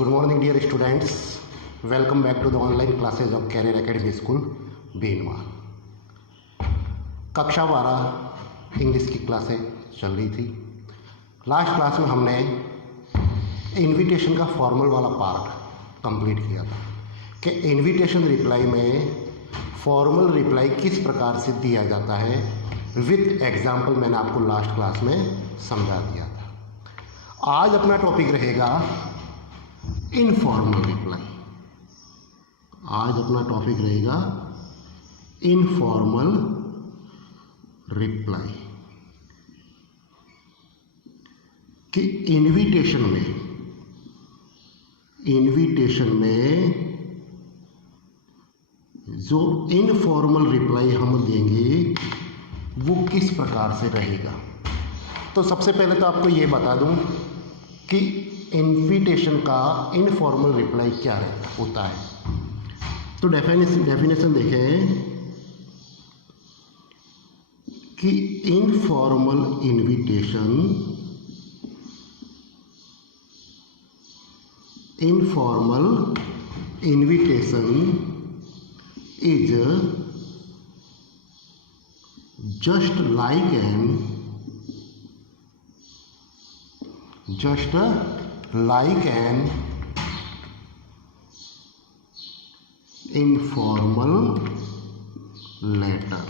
Good morning, dear students. Welcome back to the online classes of Career Academy School, बीनवा। कक्षा 12 English की क्लासें चल रही थी। लास्ट क्लास में हमने इनविटेशन का फॉर्मल वाला पार्ट कंप्लीट किया था कि इनविटेशन रिप्लाई में फॉर्मल रिप्लाई किस प्रकार से दिया जाता है विथ एग्जाम्पल मैंने आपको लास्ट क्लास में समझा दिया था। आज अपना टॉपिक रहेगा इनफॉर्मल रिप्लाई। आज अपना टॉपिक रहेगा इनफॉर्मल रिप्लाई कि इनविटेशन में जो इनफॉर्मल रिप्लाई हम देंगे वो किस प्रकार से रहेगा। तो सबसे पहले तो आपको ये बता दूं कि इनविटेशन का इनफॉर्मल रिप्लाई क्या होता है। तो डेफिनेशन देखें कि informal invitation is just like an informal letter।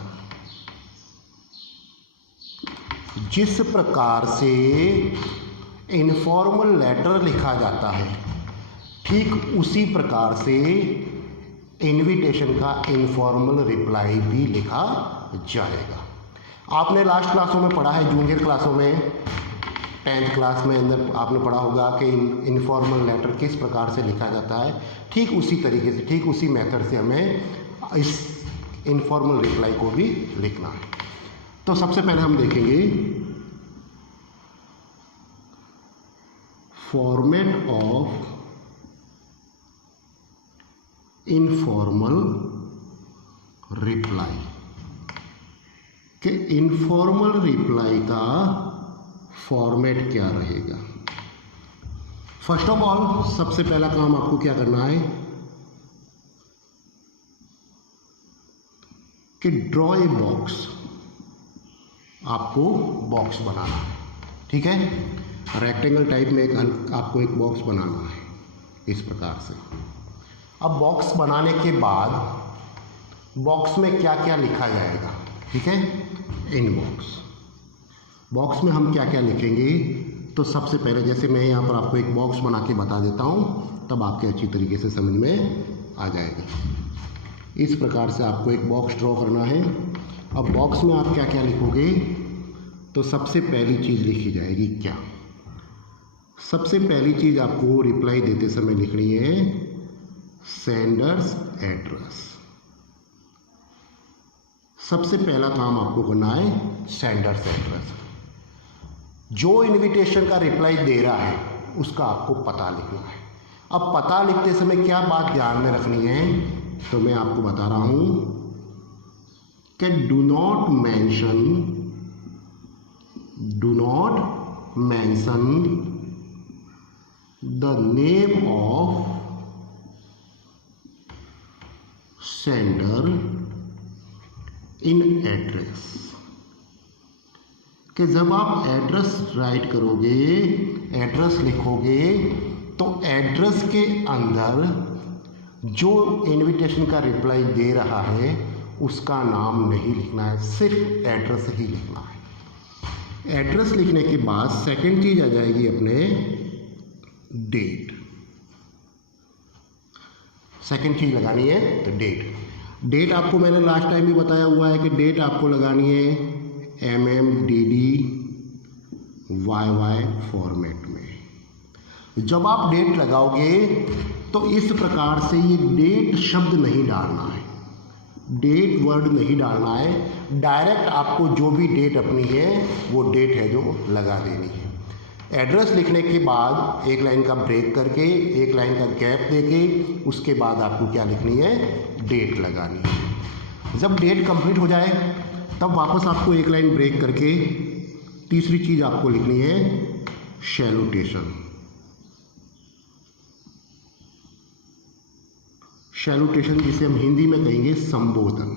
जिस प्रकार से इनफॉर्मल लेटर लिखा जाता है ठीक उसी प्रकार से इनविटेशन का इनफॉर्मल रिप्लाई भी लिखा जाएगा। आपने लास्ट क्लासों में पढ़ा है, जूनियर क्लासों में 10th क्लास में अंदर आपने पढ़ा होगा कि इनफॉर्मल लेटर किस प्रकार से लिखा जाता है। ठीक उसी तरीके से, ठीक उसी मेथड से हमें इस इनफॉर्मल रिप्लाई को भी लिखना है। तो सबसे पहले हम देखेंगे फॉर्मेट ऑफ इनफॉर्मल रिप्लाई कि इनफॉर्मल रिप्लाई का फॉर्मेट क्या रहेगा। फर्स्ट ऑफ ऑल सबसे पहला काम आपको क्या करना है कि ड्रॉ ए बॉक्स। आपको बॉक्स बनाना है, ठीक है। रेक्टेंगल टाइप में आपको एक बॉक्स बनाना है इस प्रकार से। अब बॉक्स बनाने के बाद बॉक्स में क्या क्या लिखा जाएगा, ठीक है। इन बॉक्स में हम क्या क्या लिखेंगे। तो सबसे पहले जैसे मैं यहाँ पर आपको एक बॉक्स बना के बता देता हूँ तब आपके अच्छी तरीके से समझ में आ जाएगा। इस प्रकार से आपको एक बॉक्स ड्रॉ करना है। अब बॉक्स में आप क्या क्या लिखोगे तो सबसे पहली चीज़ लिखी जाएगी क्या। सबसे पहली चीज़ आपको रिप्लाई देते समय लिखनी है सेंडर्स एड्रेस। सबसे पहला काम आपको करना है सेंडर्स एड्रेस। जो इनविटेशन का रिप्लाई दे रहा है उसका आपको पता लिखना है। अब पता लिखते समय क्या बात ध्यान में रखनी है तो मैं आपको बता रहा हूं कि do not mention the name of sender in address. कि जब आप एड्रेस राइट करोगे, एड्रेस लिखोगे तो एड्रेस के अंदर जो इनविटेशन का रिप्लाई दे रहा है उसका नाम नहीं लिखना है, सिर्फ एड्रेस ही लिखना है। एड्रेस लिखने के बाद सेकंड चीज आ जाएगी अपने डेट। सेकंड चीज लगानी है तो डेट आपको मैंने लास्ट टाइम भी बताया हुआ है कि डेट आपको लगानी है MMDDYY फॉर्मेट में। जब आप डेट लगाओगे तो इस प्रकार से ये डेट शब्द नहीं डालना है, डेट वर्ड नहीं डालना है। डायरेक्ट आपको जो भी डेट अपनी है वो डेट है जो लगा देनी है। एड्रेस लिखने के बाद एक लाइन का ब्रेक करके, एक लाइन का गैप देके उसके बाद आपको क्या लिखनी है, डेट लगानी है। जब डेट कंप्लीट हो जाए तब वापस आपको एक लाइन ब्रेक करके तीसरी चीज़ आपको लिखनी है सैल्यूटेशन। सैल्यूटेशन जिसे हम हिंदी में कहेंगे संबोधन।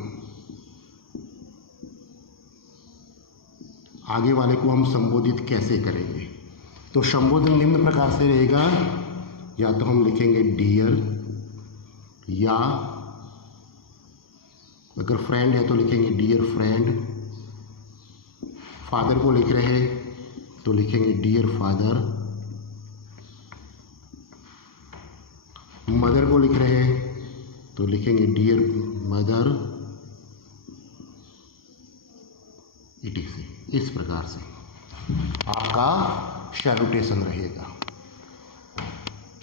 आगे वाले को हम संबोधित कैसे करेंगे? तो संबोधन निम्न प्रकार से रहेगा, या तो हम लिखेंगे डियर, या अगर फ्रेंड है तो लिखेंगे डियर फ्रेंड। फादर को लिख रहे हैं तो लिखेंगे डियर फादर। मदर को लिख रहे हैं तो लिखेंगे डियर मदर। इस प्रकार से आपका सैल्यूटेशन रहेगा।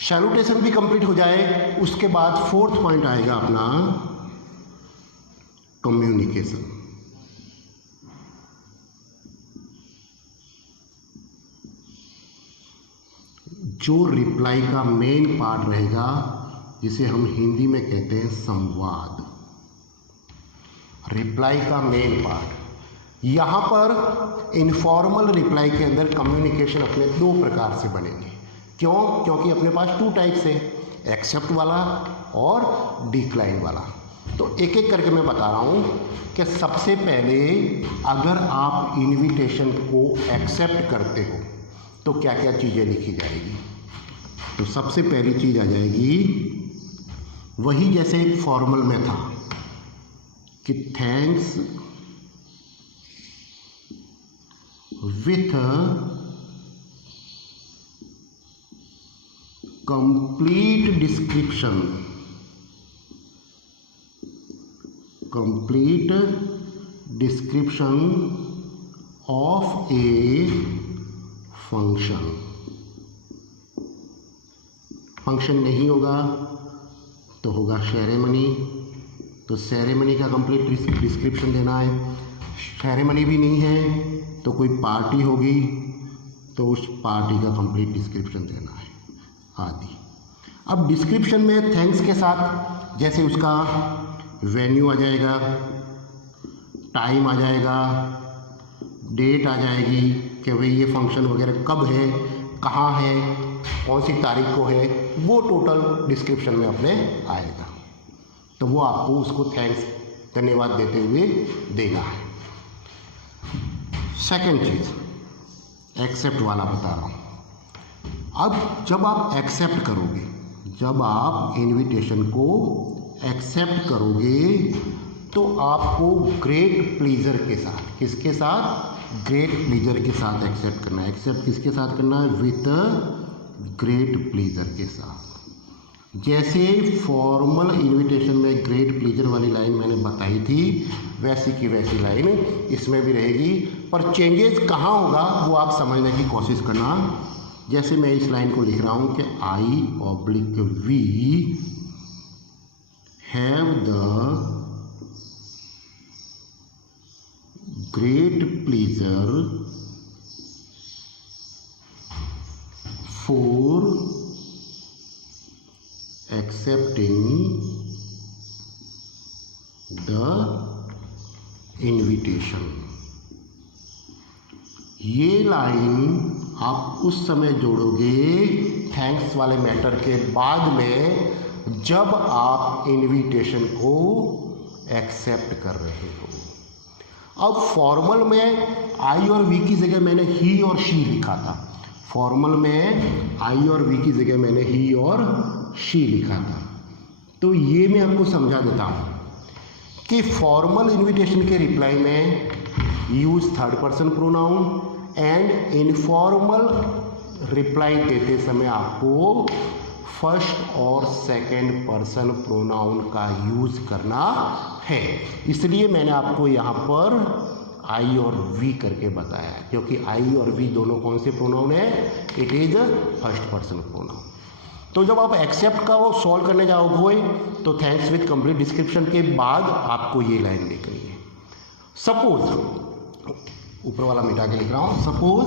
सैल्यूटेशन भी कंप्लीट हो जाए, उसके बाद फोर्थ पॉइंट आएगा अपना कम्युनिकेशन। जो रिप्लाई का मेन पार्ट रहेगा, जिसे हम हिंदी में कहते हैं संवाद। रिप्लाई का मेन पार्ट, यहाँ पर इनफॉर्मल रिप्लाई के अंदर कम्युनिकेशन अपने दो प्रकार से बनेंगे। क्यों? क्योंकि अपने पास टू टाइप्स है, एक्सेप्ट वाला और डिक्लाइन वाला। तो एक एक करके मैं बता रहा हूँ कि सबसे पहले अगर आप इनविटेशन को एक्सेप्ट करते हो तो क्या क्या चीज़ें लिखी जाएगी। तो सबसे पहली चीज़ आ जाएगी वही जैसे एक फॉर्मल में था कि thanks with complete description, complete description of a function. Function नहीं होगा तो होगा सेरेमनी। तो सेरेमनी का कंप्लीट डिस्क्रिप्शन देना है। सेरेमनी भी नहीं है तो कोई पार्टी होगी तो उस पार्टी का कंप्लीट डिस्क्रिप्शन देना है आदि। अब डिस्क्रिप्शन में थैंक्स के साथ जैसे उसका वेन्यू आ जाएगा, टाइम आ जाएगा, डेट आ जाएगी कि भाई ये फंक्शन वगैरह कब है, कहाँ है, कौन सी तारीख को है, वो टोटल डिस्क्रिप्शन में अपने आएगा। तो वो आपको उसको थैंक्स, धन्यवाद देते हुए देना है। सेकंड चीज़ एक्सेप्ट वाला बता रहा हूँ। अब जब आप एक्सेप्ट करोगे, जब आप इनविटेशन को एक्सेप्ट करोगे तो आपको ग्रेट प्लीजर के साथ, किसके साथ? ग्रेट प्लीजर के साथ एक्सेप्ट करना है। एक्सेप्ट किसके साथ करना है? विथ ग्रेट प्लीजर के साथ। जैसे फॉर्मल इनविटेशन में ग्रेट प्लीजर वाली लाइन मैंने बताई थी, वैसी की वैसी लाइन इसमें भी रहेगी, पर चेंजेस कहाँ होगा वो आप समझने की कोशिश करना। जैसे मैं इस लाइन को लिख रहा हूँ कि I/we have the great pleasure for accepting the invitation। ये लाइन आप उस समय जोड़ोगे थैंक्स वाले मैटर के बाद में, जब आप इनविटेशन को एक्सेप्ट कर रहे हो। अब फॉर्मल में आई और वी की जगह मैंने ही और शी लिखा था। फॉर्मल में आई और वी की जगह मैंने ही और शी लिखा था। तो ये मैं आपको समझा देता हूँ कि फॉर्मल इनविटेशन के रिप्लाई में use third person pronoun, and informal reply देते समय आपको फर्स्ट और सेकंड पर्सन प्रोनाउन का यूज करना है। इसलिए मैंने आपको यहाँ पर आई और वी करके बताया, क्योंकि आई और वी दोनों कौन से प्रोनाउन है? It is first person pronoun. तो जब आप एक्सेप्ट का वो सॉल्व करने जाओगे तो थैंक्स विथ कंप्लीट डिस्क्रिप्शन के बाद आपको ये लाइन लिखनी है। सपोज, ऊपर वाला मिटा के लिख रहा हूँ, सपोज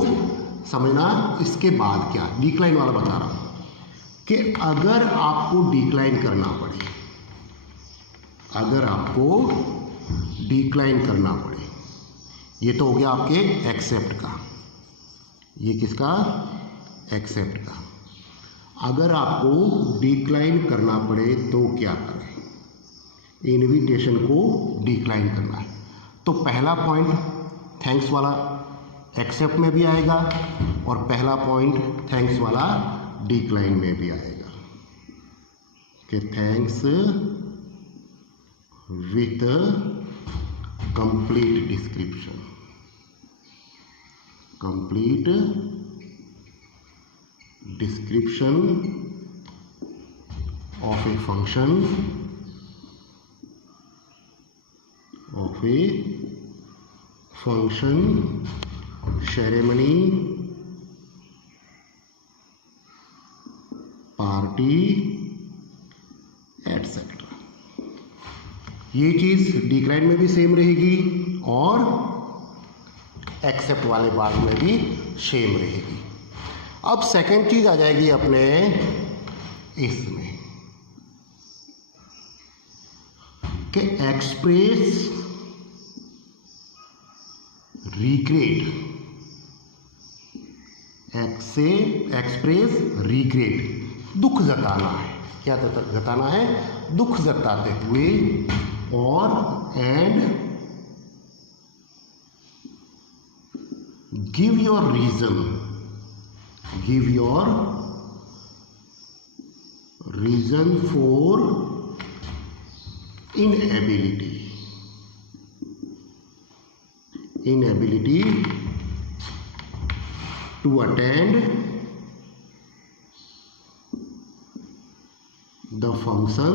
समझना इसके बाद क्या, डिक्लाइन वाला बता रहा हूँ कि अगर आपको डिक्लाइन करना पड़े, अगर आपको डिक्लाइन करना पड़े, ये तो हो गया आपके एक्सेप्ट का, ये किसका? एक्सेप्ट का। अगर आपको डिक्लाइन करना पड़े तो क्या करें? इनविटेशन को डिक्लाइन करना है। तो पहला पॉइंट थैंक्स वाला एक्सेप्ट में भी आएगा और पहला पॉइंट थैंक्स वाला डिक्लाइन में भी आएगा कि thanks with complete description, complete description of a function, ceremony, party etcetera. ये चीज़ डिक्लाइन में भी सेम रहेगी और एक्सेप्ट वाले भाग में भी सेम रहेगी। अब सेकेंड चीज आ जाएगी अपने इसमें कि एक्सप्रेस रिग्रेट, एक्सप्रेस रिग्रेट, दुख जताना है। क्या जताना है? दुख जताते हुए और and give your reason, give your reason for inability to attend the function,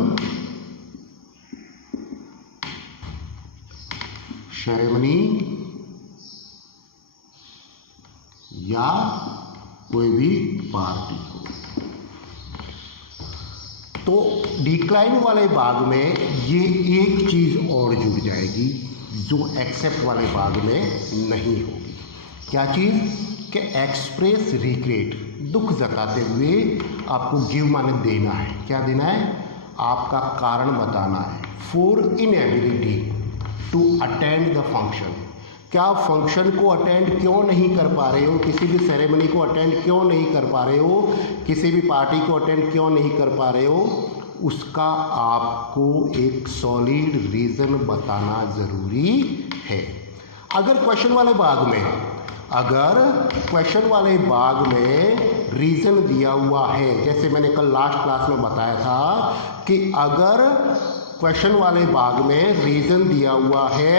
ceremony या कोई भी पार्टी को। तो डिक्लाइन वाले भाग में ये एक चीज और जुड़ जाएगी जो एक्सेप्ट वाले भाग में नहीं होगी। क्या चीज? कि एक्सप्रेस रिग्रेट, दुख जताते हुए आपको गिव माने देना है। क्या देना है? आपका कारण बताना है। For inability to attend the function, क्या फंक्शन को अटेंड क्यों नहीं कर पा रहे हो, किसी भी सेरेमनी को अटेंड क्यों नहीं कर पा रहे हो, किसी भी पार्टी को अटेंड क्यों नहीं कर पा रहे हो, उसका आपको एक सॉलिड रीज़न बताना ज़रूरी है। अगर क्वेश्चन वाले भाग में रीज़न दिया हुआ है, जैसे मैंने कल लास्ट क्लास में बताया था कि अगर क्वेश्चन वाले भाग में रीज़न दिया हुआ है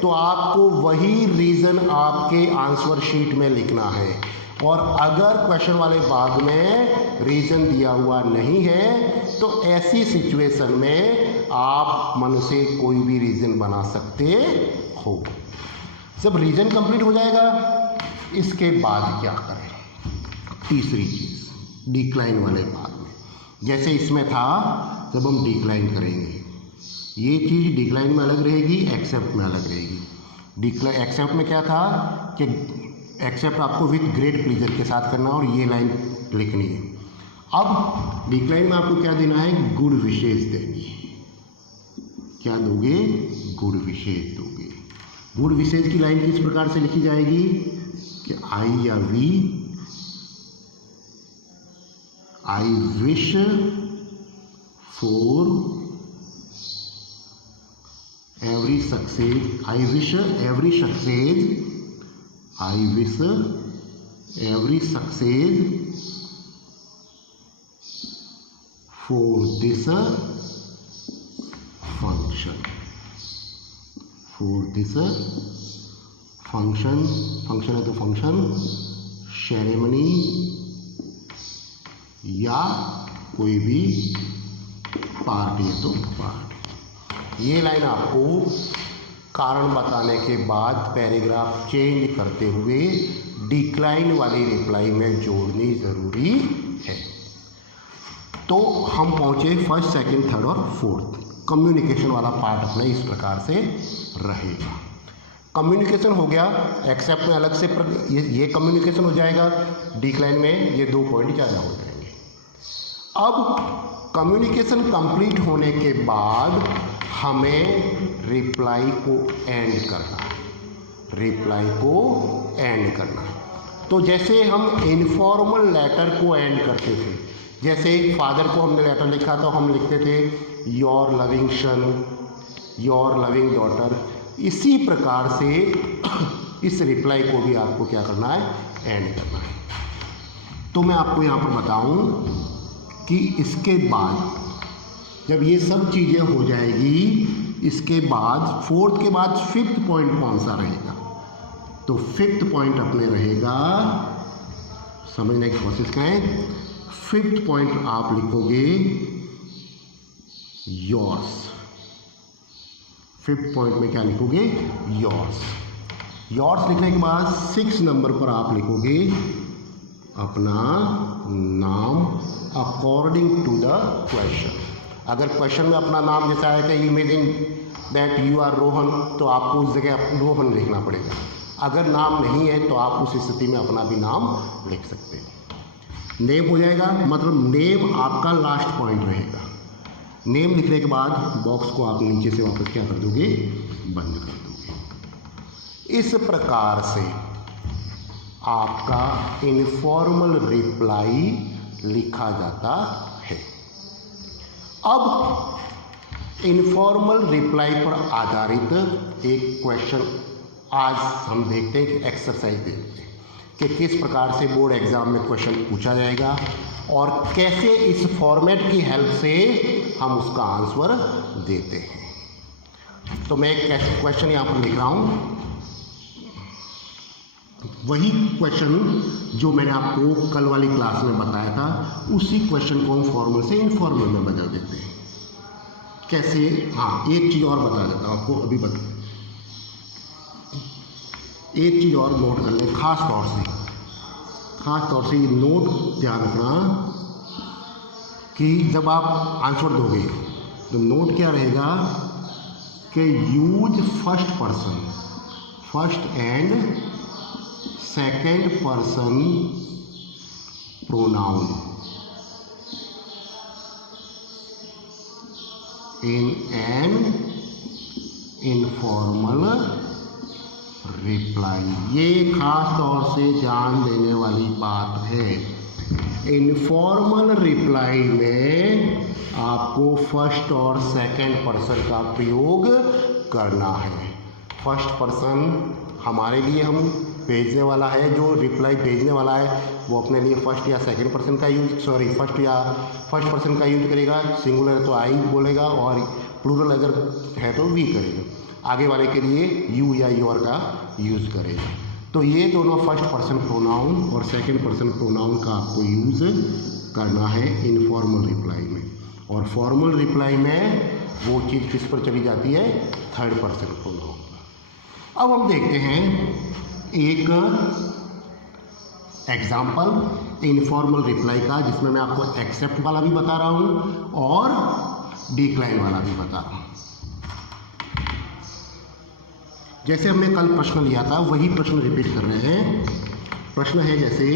तो आपको वही रीज़न आपके आंसर शीट में लिखना है, और अगर क्वेश्चन वाले भाग में रीज़न दिया हुआ नहीं है तो ऐसी सिचुएशन में आप मन से कोई भी रीज़न बना सकते हो। जब रीज़न कंप्लीट हो जाएगा, इसके बाद क्या करें? तीसरी चीज़ डिक्लाइन वाले भाग में, जैसे इसमें था जब हम डिक्लाइन करेंगे, ये चीज़ डिक्लाइन में अलग रहेगी, एक्सेप्ट में अलग रहेगी। एक्सेप्ट में क्या था कि एक्सेप्ट आपको विथ ग्रेट प्लीजर के साथ करना और ये लाइन लिखनी है। अब डिक्लाइन में आपको क्या देना है? गुड विशेष देनी है। क्या दोगे? गुड विशेष दोगे। गुड विशेष की लाइन किस प्रकार से लिखी जाएगी कि आई या we, I wish for every success, I wish every success, I wish every success for this function. For this function है तो फंक्शन, सेरेमनी या कोई भी पार्टी है तो पार्टी। ये लाइन आपको कारण बताने के बाद पैराग्राफ चेंज करते हुए डिक्लाइन वाली रिप्लाई में जोड़नी ज़रूरी है। तो हम पहुँचे फर्स्ट, सेकंड, थर्ड और फोर्थ। कम्युनिकेशन वाला पार्ट अपना इस प्रकार से रहेगा। कम्युनिकेशन हो गया, एक्सेप्ट में अलग से ये कम्युनिकेशन हो जाएगा, डिक्लाइन में ये 2 पॉइंट ज़्यादा हो जाएंगे। अब कम्युनिकेशन कंप्लीट होने के बाद हमें रिप्लाई को एंड करना है, रिप्लाई को एंड करना है। तो जैसे हम इनफॉर्मल लेटर को एंड करते थे, जैसे फादर को हमने लेटर लिखा तो हम लिखते थे your loving son your loving daughter. इसी प्रकार से इस रिप्लाई को भी आपको क्या करना है, एंड करना है। तो मैं आपको यहाँ पर बताऊँ कि इसके बाद जब ये सब चीज़ें हो जाएगी, इसके बाद फोर्थ के बाद फिफ्थ पॉइंट कौन सा रहेगा, तो फिफ्थ पॉइंट अपने रहेगा, समझने की कोशिश करें। फिफ्थ पॉइंट आप लिखोगे योर्स। फिफ्थ पॉइंट में क्या लिखोगे, योर्स। योर्स लिखने के बाद 6 नंबर पर आप लिखोगे अपना नाम अकॉर्डिंग टू द क्वेश्चन। अगर क्वेश्चन में अपना नाम जैसा है कि imagine that you are Rohan, तो आपको उस जगह रोहन लिखना पड़ेगा। अगर नाम नहीं है तो आप उस स्थिति में अपना भी नाम लिख सकते हैं। नेम हो जाएगा, मतलब नेम आपका लास्ट पॉइंट रहेगा। नेम लिखने के बाद बॉक्स को आप नीचे से वापस क्या कर दोगे, बंद कर दोगे। इस प्रकार से आपका इनफॉर्मल रिप्लाई लिखा जाता है। अब इनफॉर्मल रिप्लाई पर आधारित एक क्वेश्चन आज हम देखते हैं, एक्सरसाइज देखते हैं कि किस प्रकार से बोर्ड एग्जाम में क्वेश्चन पूछा जाएगा और कैसे इस फॉर्मेट की हेल्प से हम उसका आंसर देते हैं। तो मैं एक क्वेश्चन यहाँ पर लिख रहा हूँ, वही क्वेश्चन जो मैंने आपको कल वाली क्लास में बताया था, उसी क्वेश्चन को हम फॉर्मल से इनफॉर्मल में बदल देते हैं। कैसे, हाँ एक चीज़ और बता देता हूँ आपको, अभी बता, एक चीज़ और नोट कर लें, खास तौर से ये नोट ध्यान रखना कि जब आप आंसर दोगे तो नोट क्या रहेगा कि use first and second person pronoun in an informal reply. ये खास तौर से ध्यान देने वाली बात है। इनफॉर्मल रिप्लाई में आपको फर्स्ट और सेकंड पर्सन का प्रयोग करना है। फर्स्ट पर्सन हमारे लिए हम भेजने वाला है, जो रिप्लाई भेजने वाला है वो अपने लिए फर्स्ट या सेकंड पर्सन का फर्स्ट पर्सन का यूज करेगा। सिंगुलर तो आई बोलेगा और प्लूरल अगर है तो वी करेगा। आगे वाले के लिए यू या योर का यूज करेगा। तो ये दोनों फर्स्ट पर्सन प्रोनाउन और सेकंड पर्सन प्रोनाउन का आपको यूज करना है इनफॉर्मल रिप्लाई में। और फॉर्मल रिप्लाई में वो चीज़ किस पर चली जाती है, थर्ड पर्सन प्रोनाउन पर। अब हम देखते हैं एक एग्जाम्पल इनफॉर्मल रिप्लाई का, जिसमें मैं आपको एक्सेप्ट वाला भी बता रहा हूँ और डिक्लाइन वाला भी बता रहा हूँ। जैसे हमने कल प्रश्न लिया था वही प्रश्न रिपीट कर रहे हैं। प्रश्न है जैसे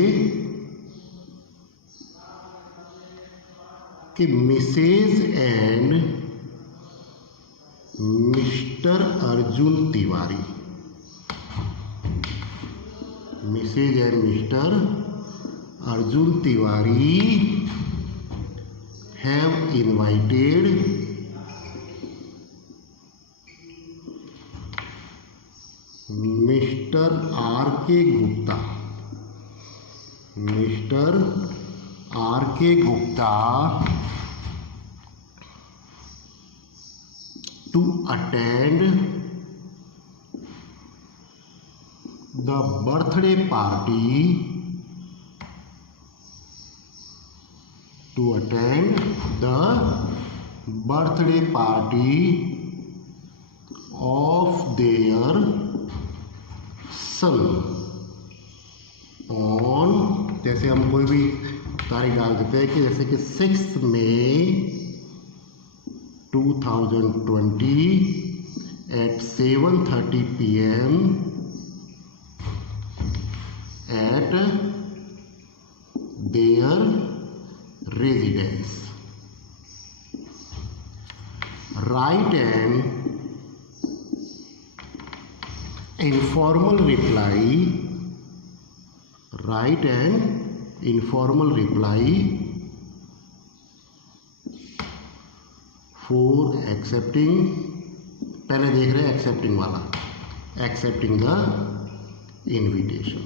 कि Mrs and Mr Arjun Tiwari, Mrs and Mr Arjun Tiwari have invited Mr R K Gupta, Mr R K Gupta to attend the birthday party, to attend the birthday party of their son on, जैसे हम कोई भी तारीख डाल देते हैं कि जैसे कि 6 May 2020 at 7:30 PM at their residence. Write an informal reply, write an informal reply for accepting पहले देख रहे हैं एक्सेप्टिंग वाला, एक्सेप्टिंग द इनविटेशन।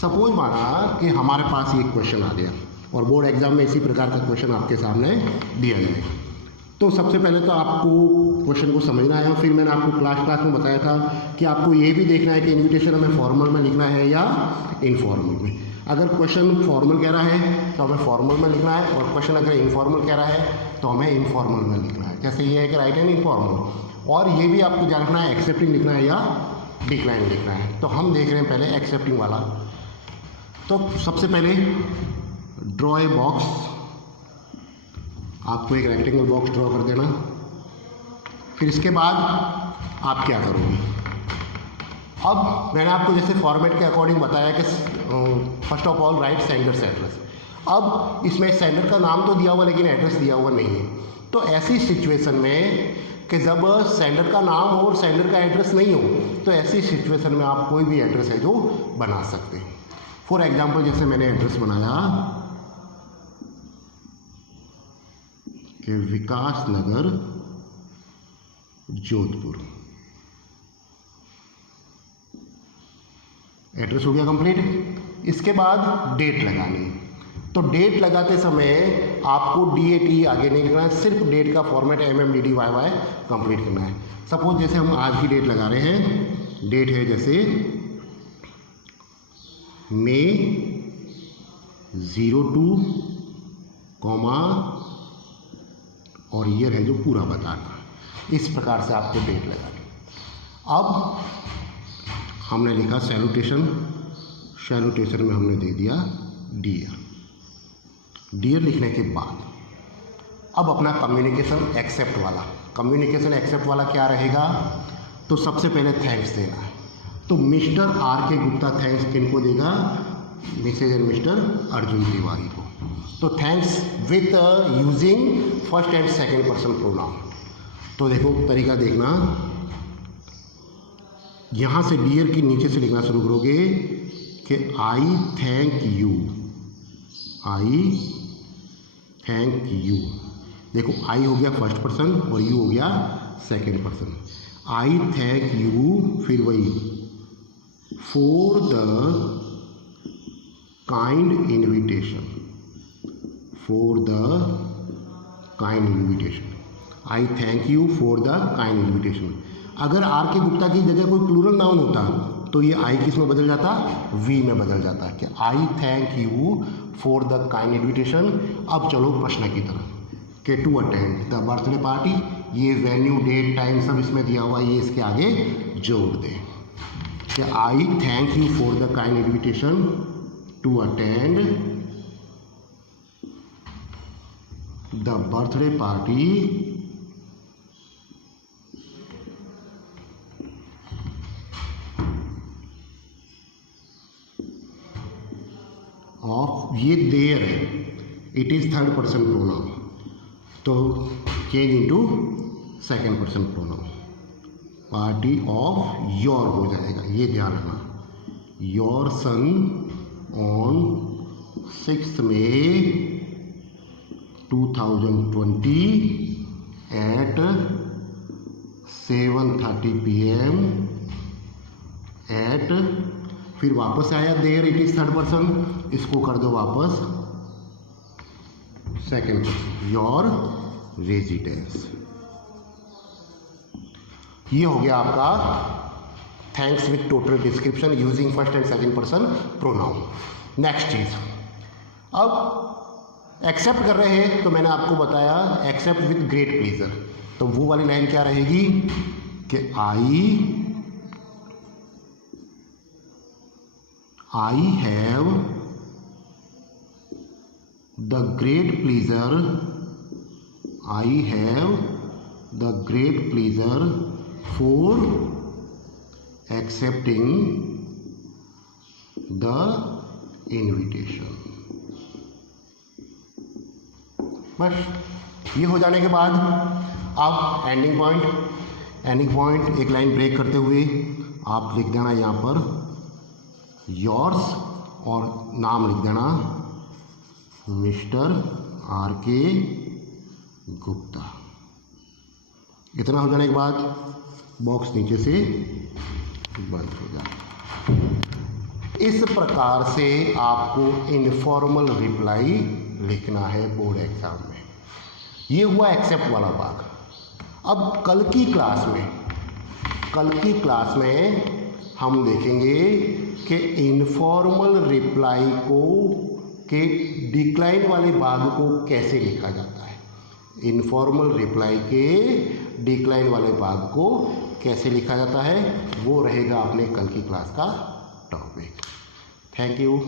सपोज माना कि हमारे पास ये क्वेश्चन आ गया और बोर्ड एग्जाम में इसी प्रकार का क्वेश्चन आपके सामने दिया जाएगा। तो सबसे पहले तो आपको क्वेश्चन को समझना है। फिर मैंने आपको क्लास में बताया था कि आपको ये भी देखना है कि इनविटेशन हमें फॉर्मल में लिखना है या इनफॉर्मल में। अगर क्वेश्चन फॉर्मल कह रहा है तो हमें फॉर्मल में लिखना है, और क्वेश्चन अगर इनफॉर्मल कह रहा है तो हमें इनफॉर्मल में लिखना है। जैसे ये है कि राइट एंड इनफॉर्मल, और ये भी आपको जानना है एक्सेप्टिंग लिखना है या डिक्लाइन लिखना है। तो हम देख रहे हैं पहले एक्सेप्टिंग वाला। तो सबसे पहले ड्रॉ ए बॉक्स, आपको एक रेक्टेंगल बॉक्स ड्रॉ कर देना। फिर इसके बाद आप क्या करोगे, अब मैंने आपको जैसे फॉर्मेट के अकॉर्डिंग बताया कि first of all right sender's address. अब इसमें सेंडर का नाम तो दिया हुआ लेकिन एड्रेस दिया हुआ नहीं है। तो ऐसी सिचुएशन में कि जब सेंडर का नाम हो और सेंडर का एड्रेस नहीं हो, तो ऐसी सिचुएशन में आप कोई भी एड्रेस है जो बना सकते हैं। फॉर एग्जाम्पल जैसे मैंने एड्रेस बनाया कि विकास नगर जोधपुर, एड्रेस हो गया कंप्लीट। इसके बाद डेट लगानी, तो डेट लगाते समय आपको DAT आगे नहीं लिखना है, सिर्फ डेट का फॉर्मेट MMDDYY कंप्लीट करना है। सपोज जैसे हम आज की डेट लगा रहे हैं, डेट है जैसे मई 02, और ईयर है जो पूरा बताना। इस प्रकार से आपको डेट लगानी। अब हमने लिखा सैल्यूटेशन, सैल्यूटेशन में हमने दे दिया डियर। डियर लिखने के बाद अब अपना कम्युनिकेशन एक्सेप्ट वाला, कम्युनिकेशन एक्सेप्ट वाला क्या रहेगा, तो सबसे पहले थैंक्स देना है। तो मिस्टर RK गुप्ता थैंक्स किनको देगा, Mrs and Mr Arjun Tiwari को। तो thanks with using first and second person pronoun. तो देखो तरीका देखना, यहाँ से डियर की नीचे से लिखना शुरू करोगे कि I thank you, I thank you. देखो आई हो गया फर्स्ट पर्सन और यू हो गया second person. I thank you, फिर वही for the kind invitation, for the kind invitation. I thank you for the kind invitation. अगर RK गुप्ता की जगह कोई प्लूरल नाउन होता तो ये आई किस में बदल जाता, वी में बदल जाता कि I thank you for the kind invitation. अब चलो प्रश्न की तरफ कि to attend the birthday party, ये वेन्यू डेट टाइम सब इसमें दिया हुआ, ये इसके आगे जोड़ दें कि I thank you for the kind invitation to attend the birthday party of, ये देयर है, it is third person pronoun, तो change into second person pronoun. Party of your हो जाएगा, ये ध्यान रखना। Your son on 6 May 2020 at 7:30 PM at, फिर वापस आया their, it is third person, इसको कर दो वापस सेकेंड पर्सन, योर रेजिडेंस। ये हो गया आपका thanks with total description using first and second person pronoun. Next चीज, अब एक्सेप्ट कर रहे हैं तो मैंने आपको बताया एक्सेप्ट विथ ग्रेट प्लीजर। तो वो वाली लाइन क्या रहेगी कि I have the great pleasure, I have the great pleasure for accepting the invitation। बस ये हो जाने के बाद अब एंडिंग पॉइंट एक लाइन ब्रेक करते हुए आप लिख देना यहाँ पर योर्स और नाम लिख देना मिस्टर RK गुप्ता। इतना हो जाने के बाद बॉक्स नीचे से बंद हो जाए। इस प्रकार से आपको इनफॉर्मल रिप्लाई लिखना है बोर्ड एग्जाम में। ये हुआ एक्सेप्ट वाला भाग। अब कल की क्लास में हम देखेंगे कि इनफॉर्मल रिप्लाई के डिक्लाइन वाले भाग को कैसे लिखा जाता है। इनफॉर्मल रिप्लाई के डिक्लाइन वाले भाग को कैसे लिखा जाता है वो रहेगा अपने कल की क्लास का टॉपिक। Thank you.